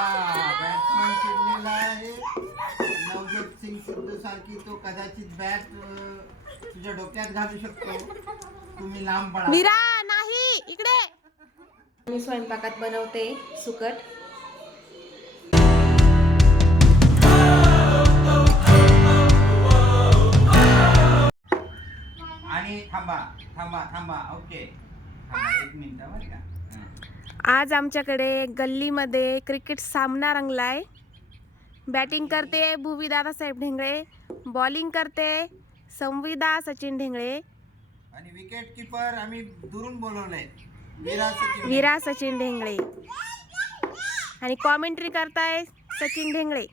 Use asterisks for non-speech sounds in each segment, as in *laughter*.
Batsman चिडलेला आहे? नवजोत सिंग सिद्धू सारखी तो कदाचित बॅट तुझ्या डोक्यात घालू शकतो. तुम्ही लांब पडा मीरा नाही इकडे. मी स्वयंपाकात बनवते सुकट. आणि थांबा थांबा थांबा. ओके थांबा, एक मिनिट बरं का. आज आमच्याकडे गल्लीमध्ये क्रिकेट सामना रंगलाय. बॅटिंग करते भुवी दादासाहेब ढेंगळे बॉलिंग करते संविदा सचिन ढेंगळे. आणि विकेट किपर आम्ही दुरून सचिन विरा सचिन ढेंगळे. आणि कॉमेंट्री करताय सचिन ढेंगळे.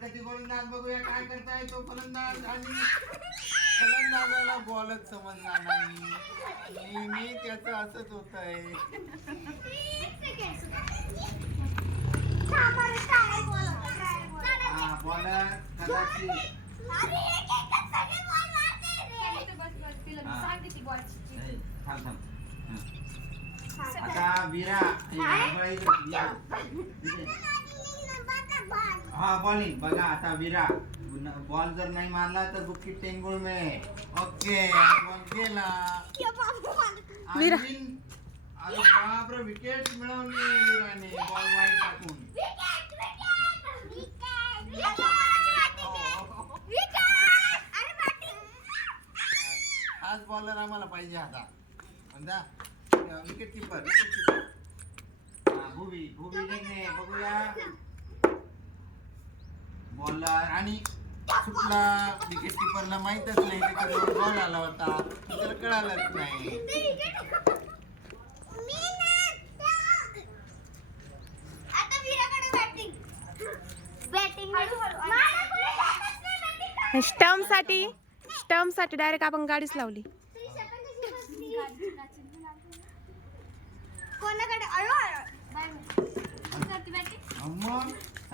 कधी गोलंदाज बघूया काय करताय तो फलंदाज आणि फलंदाजाला बॉलच समजला नाही. नेहमी त्याचं असंच होत आहे हा बॉलर कदाचित. नाही, थांब थांब. आता विरा. *laughs* हा बॉलिंग बघा आता विरा. बॉल जर नाही मारला तर बुक्की टेंगुळ मिळे ओके बॉल गेला विरा. आणि अरे बापरे विकेट मिळवली विराने बॉल वाईट टाकून. हाच बॉलर आम्हाला पाहिजे आता. समजा विकेट किपर विकेट किपर हा भुवी भुवी ढेंगणे बघूया. बॉलर आणि सुटला विकेट किपरला माहीतच नाही त्याच्याजवळ बॉल आला होता. त्याला कळालंच नाही. स्टम्पसाठी स्टम्पसाठी डायरेक्ट आपण गाडीच लावली. कोणाकडे?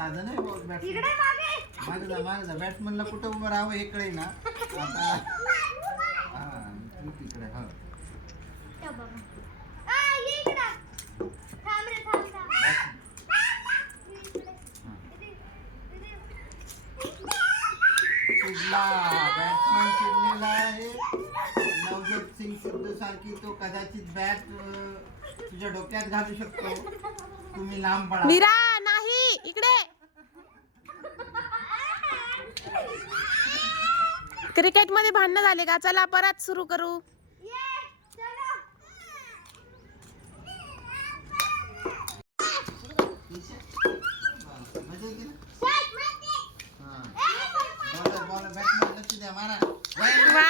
साधन आहे बॉल बॅट इकडे मागे. मागे जा मागे जा. बॅट्समनला कुठं उभं राहावं हे कळे ना. आता हा तू तिकडे हा. आ, ये इकडं. थांब रे, थांब, थांब. चिडला बॅट्समन चिडलेला आहे. नवजोत सिंग सिद्धू सारखी तो कदाचित बॅट तुझ्या डोक्यात घालू शकतो. तुम्ही लांब पडा मीरा नाही इकडे क्रिकेटमध्ये भांडणं झाले का? चला परत सुरू करू. अरे वा अरे वा. ना? शट, मध्ये. हा. ए, पळ, पळ. बॉलर बॉलर बॅट्समन लक्ष द्या मारा Well वा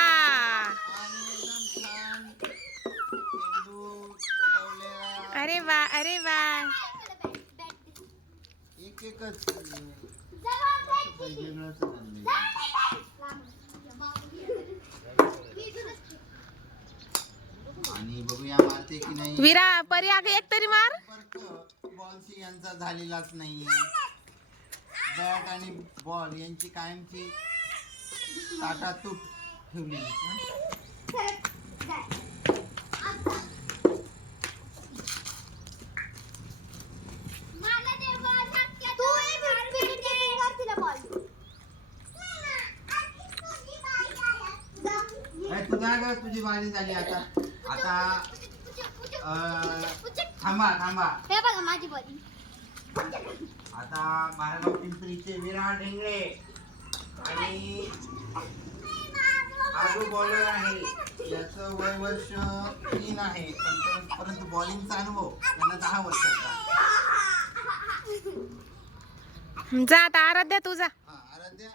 आणि एकदम छान चेंडू पटवलेला. अरे वा अरे वा बॅट, बॅट. एक एकच जवळ बॅट. वेगळंच आणलंय. आणि बघूया मारते की नाही विरा परी आगे एक तरी मार संपर्क बॉलशी यांचा झालेलाच नाहीये बॅट आणि बॉल यांची कायमची ताटातूट ठेवलेली हं? मला दे बॉल, धक्क्यात तू एक विकेट घेऊन तिला बॉल. ए, तू जा ग तुझी बारी झाली आता आता अं, थांबा थांबा. हे बघा माझी बॉल आता बारागाव पिंपरीचे विराट ढेंगळे. आणि आजू बॉलर आहे. याचं वय वर्ष तीन आहे. परंतु बॉलिंगचा अनुभव. त्यांना दहा वर्षाचा जा आता आराध्या तू जा. हा आराध्या.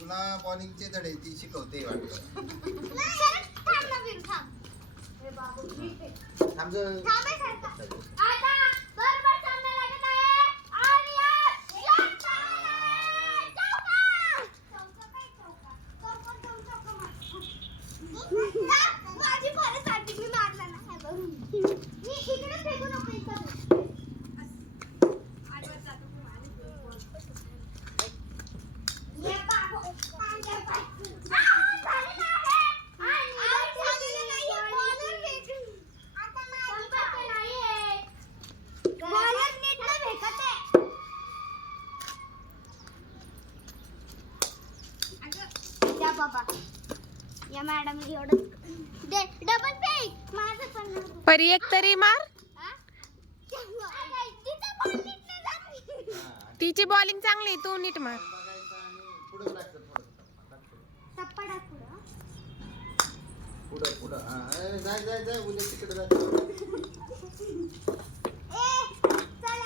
तुला बॉलिंगचे धडे ती शिकवते वाटतं थांब ना वीर, थांब. हे बाबू, आमचं थांब गं. थांब हे सारखा. आता बरोबर सामना लागत आहे. आणि या शॉट आहे. चौका. चौका काय चौका? चौका, चौका, चौका मार. माझी परत साठी मी मारला ना हे बघ. मी इकडे फेकू नको इकडे. ये बाबू. पांढरे पाय. आ, झालेलं आहे. आणि झालेलं नाहीये. बॉलर फेकून. आता माझी बारी. मॅडम एवढं दे डबल फेक माझं पण नको. परी एक तरी मार. तिची बॉलिंग चांगली तू नीट मार. पुढं पुढं. हा जाय जाय जाय उद्या तिकडे जाय.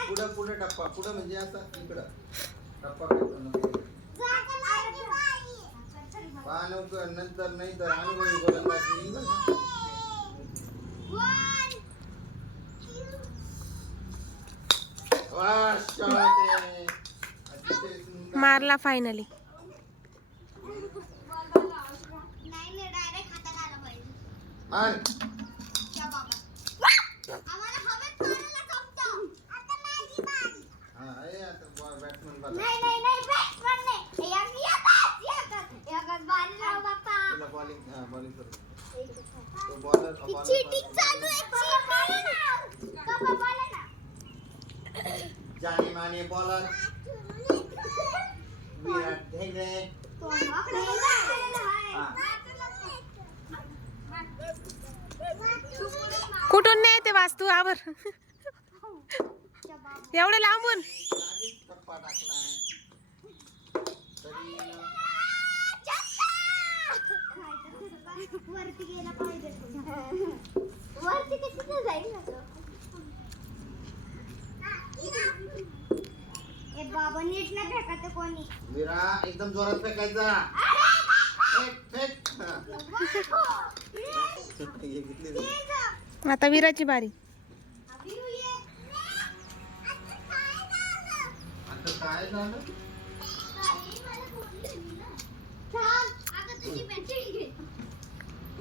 पुढं पुढं टप्पा पुढं म्हणजे असं इकडं. टप्पा करतो पहा नंतर नाही तर अनुभवी गोलंदाजी येईल बरं का. One, two. वा, shot आहे. अतिशय सुंदर. मारला फायनली नाही नाही डायरेक्ट हातात आलं पाहिजे मार. या बाबा आम्हाला हवेत मारायला जमतं. आता माझी बारी. हा, ए, आता बॉ- batsman बघा. नाही नाही नाही बॅट्समन नाही एक एकच एकच एकच बारी लाव बाप्पा तुला bowling- हा, bowling करू. तो bowler- bowler- चीटिंग चालू आहे चीटिंग बाबा बोला ना जाने माने बॉलर कुठून नाही ते वास्तू आवर. एवढं लांबून. वरती गेला पाहिजे. वरती कशी जाईल? ए बाबा नीट नाही फेकत आहे कोणी. विरा एकदम जोरात फेकायचा. फेक फेक. हा. घेतली जाईल. आता विराची बारी. आता काय झालं?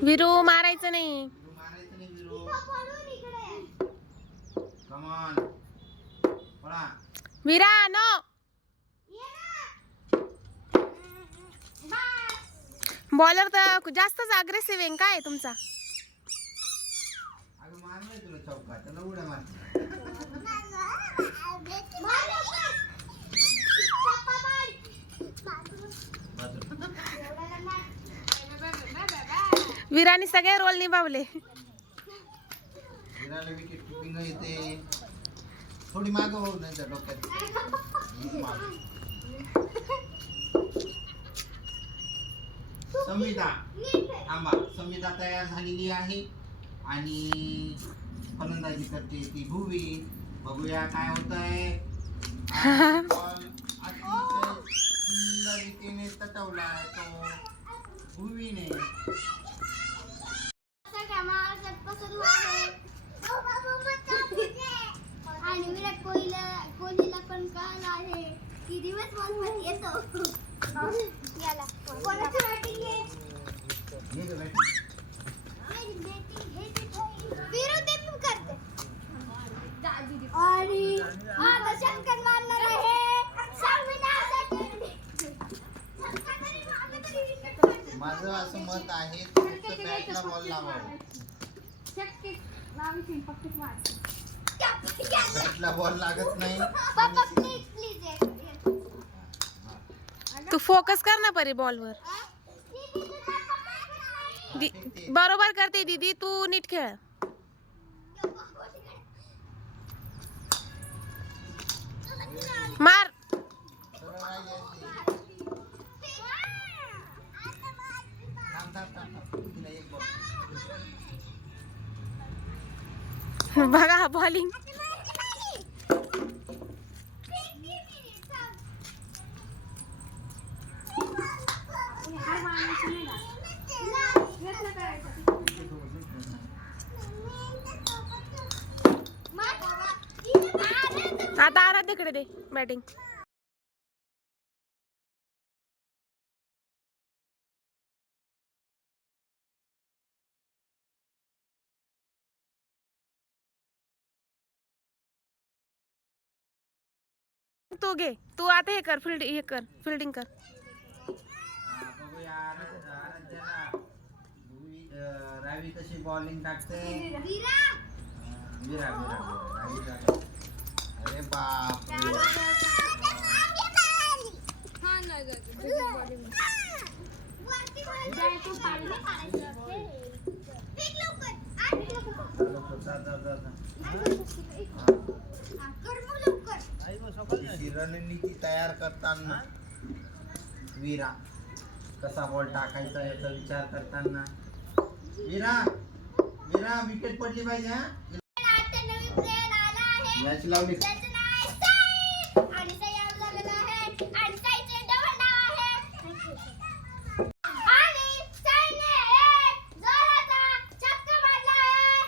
विरू मारायचं नाही. तू मारायचं नाही विरो. इकडे कमॉन पळा. विरा नो बॉलर तर जास्तच अग्रेसिव्ह आहे काय तुमचा. विराने सगळे रोल निभावले विराला विकेट किपिंग येते थोडी मागं होऊ नाही तर डोक्यात. *laughs* मागं. संविधा थांबा. संविधा तयार झालेली आहे. आणि फलंदाजी करते ती भुवी. बघूया काय होत *laughs* आहे. अतिशय सुंदर रीतीने तटवला तो भुवीने आणि विराट कोहलीला कोहलीला पण कळलं आहे की दिवसमध्ये येतो? याला कोणाचं बॅटिंग आणि आता शंकर मारणार आहे. माझं असं मत आहे फक्त बॅटला बॉल लावावं बॅटला बॉल लागत नाही. फोकस कर ना परी बॉलवर बरोबर करते दीदी तू नीट खेळ. मार. बघा बॉलिंग असती. थांब, थांब, थांब, थांब. तिला एक ball. बघा बॉलिंग आता आराध्याकडे दे बॅटिंग तू घे तू आता हे कर फिल्ड हे कर फिल्डिंग कर हा, बघूया आराध्य- आराध्याला भुवी, अं, रावी कशी बॉलिंग टाकते विरा विरा. अरे बाप वरती जाय तू पाडलं काढायचं. फेक लवकर. आण फेक लवकर. लवकर जा जा जा जा. आण लवकर. कर मग लवकर. ती रणनीती तयार करताना वीरा कसा बॉल टाकायचा याचा विचार करताना. वीरा वीरा विकेट पडली पाहिजे हा. याची लावली त्याचं नाव आहे साई. आणि साई out झालेला आहे. आणि साईचं double नाव आहे. आणि साईने एक जोराचा छक्का मारला आहे.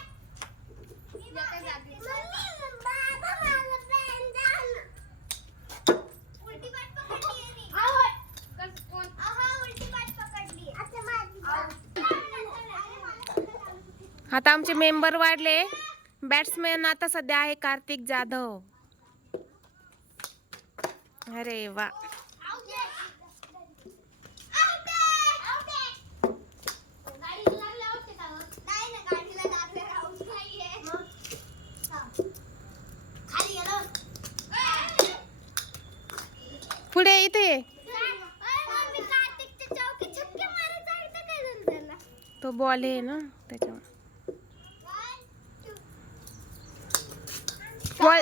उलटी पाठ पकडली आहे मी. आहा, उलटी पाठ पकडली. आता आमचे मेंबर वाढले. बॅट्समॅन आता सध्या आहे कार्तिक जाधव. अरे वा. पुढे इथे तो बॉल आहे ना त्याच्यामुळे बॉल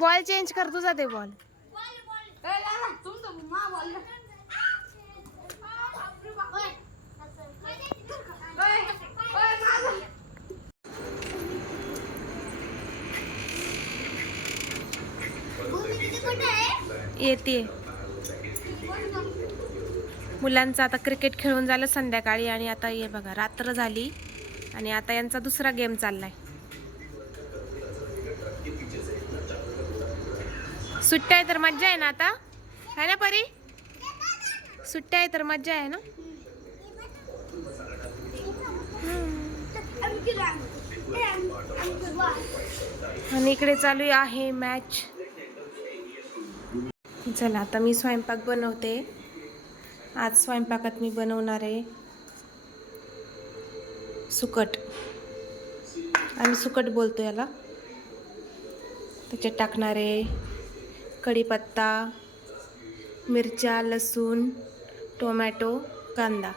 बॉल चेंज कर तुझा ते बॉल येते. मुलांचं आता क्रिकेट खेळून झालं संध्याकाळी आणि आता ये बघा रात्र झाली आणि आता यांचा दुसरा गेम चाललाय. सुट्ट्या आहे तर मज्जा आहे ना आता? है ना परी? सुट्ट्या आहे तर मज्जा आहे ना? आणि इकडे चालू आहे मॅच चला आता मी स्वयंपाक बनवते. आज स्वयंपाकात मी बनवणार आहे सुकट. आम्ही सुकट बोलतो याला. त्याच्यात टाकणारे कढीपत्ता मिरच्या लसूण टोमॅटो कांदा.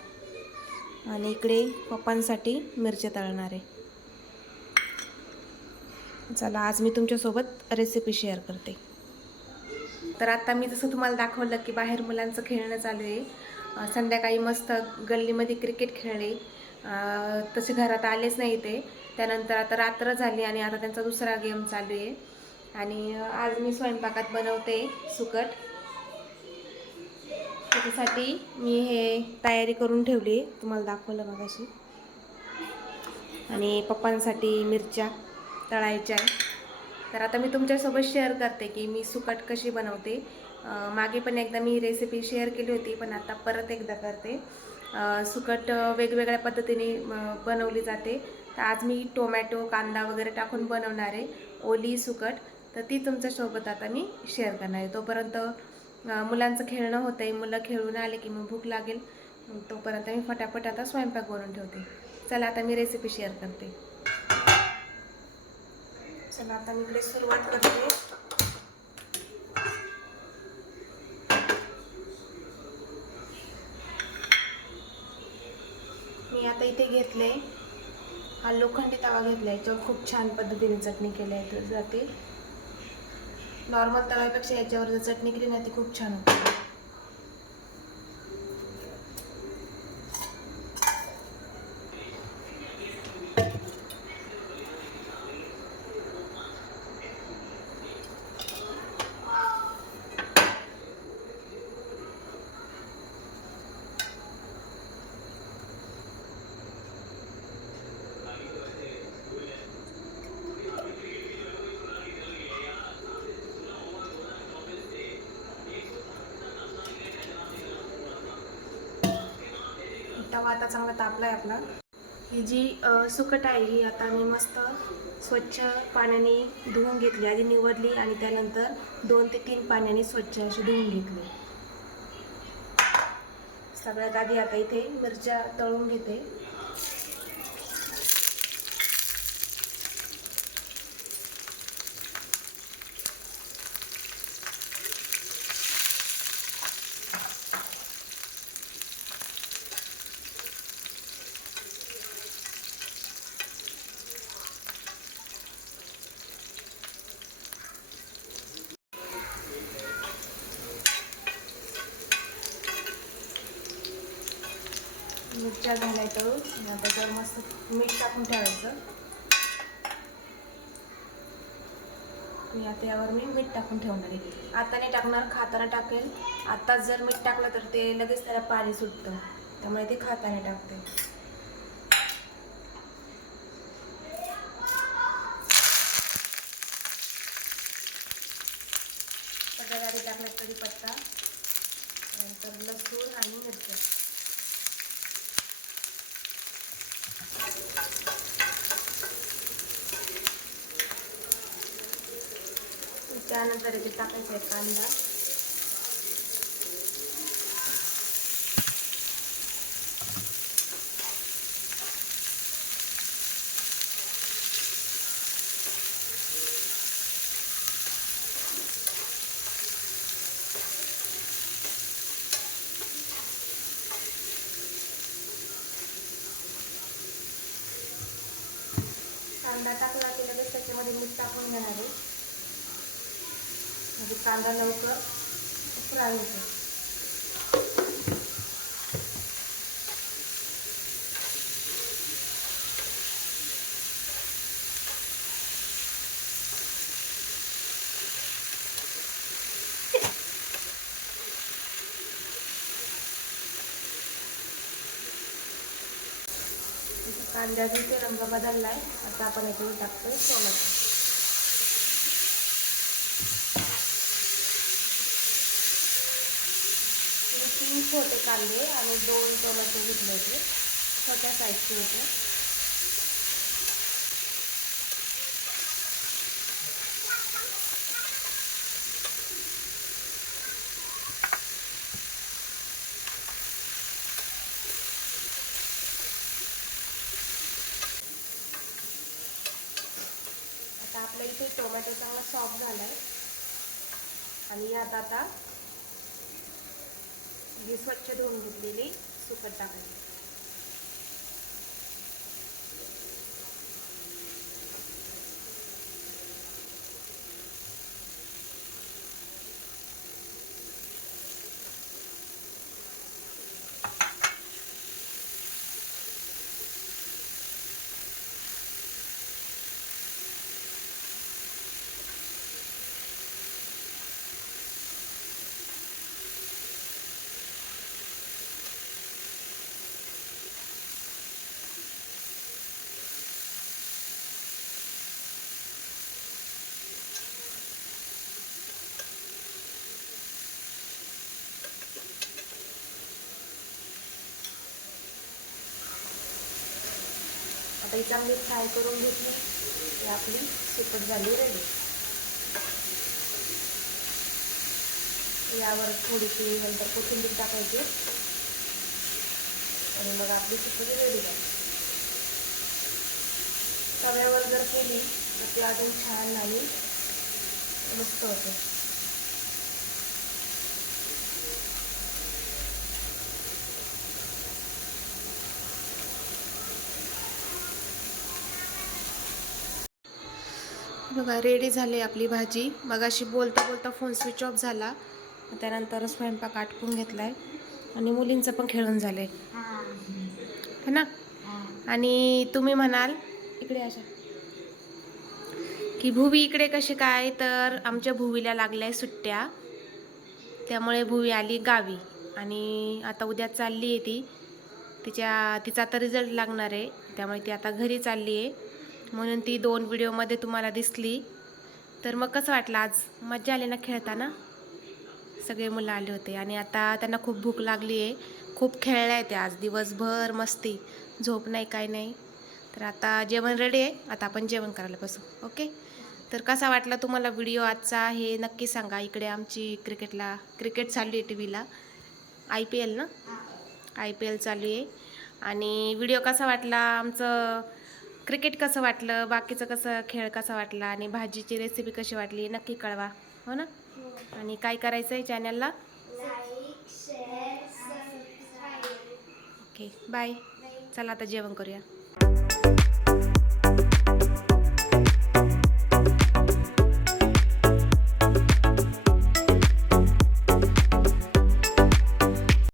आणि इकडे पप्पांसाठी मिरच्या तळणार आहे. चला आज मी तुमच्यासोबत रेसिपी शेअर करते. तर आता मी जसं तुम्हाला दाखवलं की बाहेर मुलांचं खेळणं चालू आहे. संध्याकाळी मस्त गल्लीमध्ये क्रिकेट खेळले. तसे घरात आलेच नाही ते. त्यानंतर आता रात्र झाली आणि आता त्यांचा दुसरा गेम चालू आहे. आणि आज मी स्वयंपाकात बनवते सुकट. त्याच्यासाठी मी हे तयारी करून ठेवली तुम्हाला दाखवलं मगाशी. आणि पप्पांसाठी मिरच्या तळायच्या आहे. तर आता मी तुमच्यासोबत शेअर करते की मी सुकट कशी बनवते. मागे पण एकदा मी रेसिपी शेअर केली होती पण आता परत एकदा करते. सुकट वेगवेगळ्या पद्धतीने बनवली जाते. तर आज मी टोमॅटो कांदा वगैरे टाकून बनवणार आहे. ओली सुकट. तर ती तुमच्यासोबत आता मी शेअर करणार आहे. तोपर्यंत मुलांचं खेळणं होतं आहे मुलं खेळून आले की मग भूक लागेल. तोपर्यंत मी फटाफट आता स्वयंपाक बनवून ठेवते. चला आता मी रेसिपी शेअर करते. चला आता मी इकडे सुरुवात करते. मी आता इथे घेतले हा लोखंडी तवा घेतला याच्यावर खूप छान पद्धतीने चटणी केली आहे. जाते नॉर्मल तव्यापेक्षा याच्यावर जर चटणी केली ना ती खूप छान होते. तवा आता चांगला तापला आहे आपला. ही जी सुकट आहे ही आता मी मस्त स्वच्छ पाण्याने धुवून घेतली आधी निवडली आणि त्यानंतर दोन ते तीन पाण्याने स्वच्छ अशी धुवून घेतली. सगळ्यात आधी आता इथे मिरच्या तळून घेते. मिरच्या झालाय तळून त्याच्यावर मस्त मीठ टाकून ठेवायचं. मी आता यावर मी मीठ टाकून ठेवणार आहे. आता नाही टाकणार खाताना टाकेल. आताच जर मीठ टाकलं तर ते लगेच त्याला पाणी सुटतं. त्यामुळे ते खाताना टाकते पटादारी टाकल्यात कढीपत्ता नंतर लसूण आणि मिरच्या त्यानंतर इथे टाकायचा आहे कांदा कांदा टाकला की लगेच त्याच्यामध्ये मीठ टाकून घेणार आहे म्हणजे कांदा लवकर फ्राय होतो कांद्याचा ते रंग आहे आता आपण याच्यावर टाकतोय टोमॅटो छोटे कांदे आणि दोन टोमॅटो घेतले होते. छोट्या साईजचे होते. आता आपल्या इथे टोमॅटो चांगला सॉफ्ट झाला आहे आणि यात आता ही स्वच्छ धुवून घेतलेली सुकट टाकायची आता चांगली फ्राय करून घेतली. की आपली सुकट झाली रेडी यावर थोडीशी नंतर कोथिंबीर टाकायची. आणि मग आपली सुकट रेडी झाली. तव्यावर जर केली तर ती अजून छान आणि मस्त होते. बघा रेडी झाली आपली भाजी. मग अशी बोलता बोलता फोन स्विच ऑफ झाला. त्यानंतर स्वयंपाक आटपून आहे आणि मुलींचं पण खेळून झालं है ना? आणि तुम्ही म्हणाल इकडे अशा. की भुवी इकडे कशी काय? तर आमच्या भुवीला लागल्या सुट्ट्या. त्यामुळे भुवी आली गावी. आणि आता उद्या चालली आहे ती. तिच्या तिचा आता रिझल्ट लागणार आहे. त्यामुळे ती आता घरी चालली आहे म्हणून ती दोन व्हिडिओमध्ये तुम्हाला दिसली. तर मग कसं वाटलं आज? मजा आली ना खेळताना? सगळे मुलं आले होते आणि आता त्यांना खूप भूक लागली आहे. खूप खेळल्या आहेत आज. दिवसभर मस्ती. झोप नाही काय नाही. तर आता जेवण रेडी आहे. आता आपण जेवण करायला बसू. ओके? तर कसा वाटला तुम्हाला व्हिडिओ आजचा? हे नक्की सांगा. इकडे आमची क्रिकेटला क्रिकेट चालू आहे टी व्हीला आय पी एल ना? आय पी एल चालू आहे. आणि व्हिडिओ कसा वाटला आमचं क्रिकेट कसं वाटलं? बाकीचं कसं खेळ कसा वाटला? आणि भाजीची रेसिपी कशी वाटली? नक्की कळवा. हो ना? आणि काय करायचं आहे चॅनलला ओके बाय चला आता जेवण करूया.